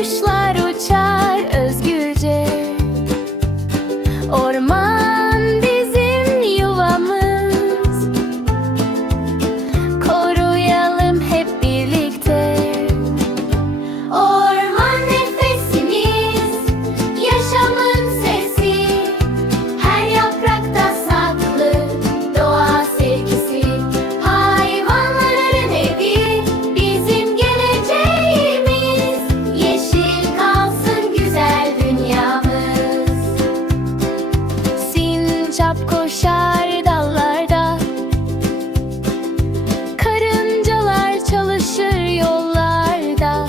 kuşlar uçar özgürce. Orman bizim yuvamız, koruyalım hep birlikte. Orman nefesimiz, yaşamın sesi, her yaprakta saklı doğa sevgisi. Hayvanların evi, bizim geleceğimiz, yeşil kalsın güzel dünyamız. Sincap koşar dallarda, karıncalar çalışır yollarda.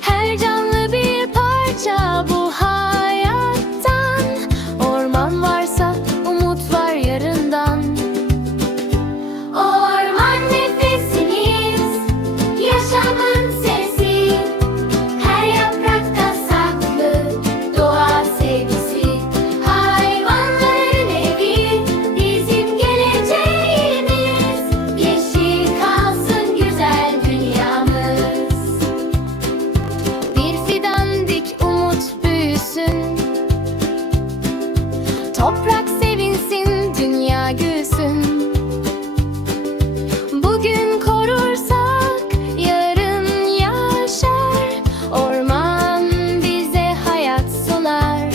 Her canlı bir parça bu hayattan. Orman varsa umut var yarından. Orman nefesimiz, yaşamın sesi, her yaprakta saklı doğa sevgisi. Hayvanların evi, bizim geleceğimiz, yeşil kalsın güzel dünyamız. Bir fidan dik, umut büyüsün, toprak sevinsin, dünya gülsün. Bugün korursak yarın yaşar, orman bize hayat sunar.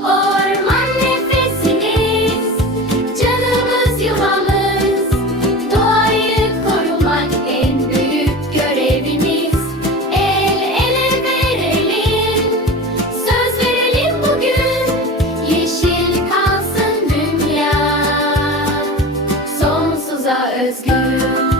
Orman nefesimiz, canımız yuvamız, doğayı korumak en büyük görevimiz. El ele verelim, söz verelim bugün, yeşil kalsın dünya, sonsuza özgür.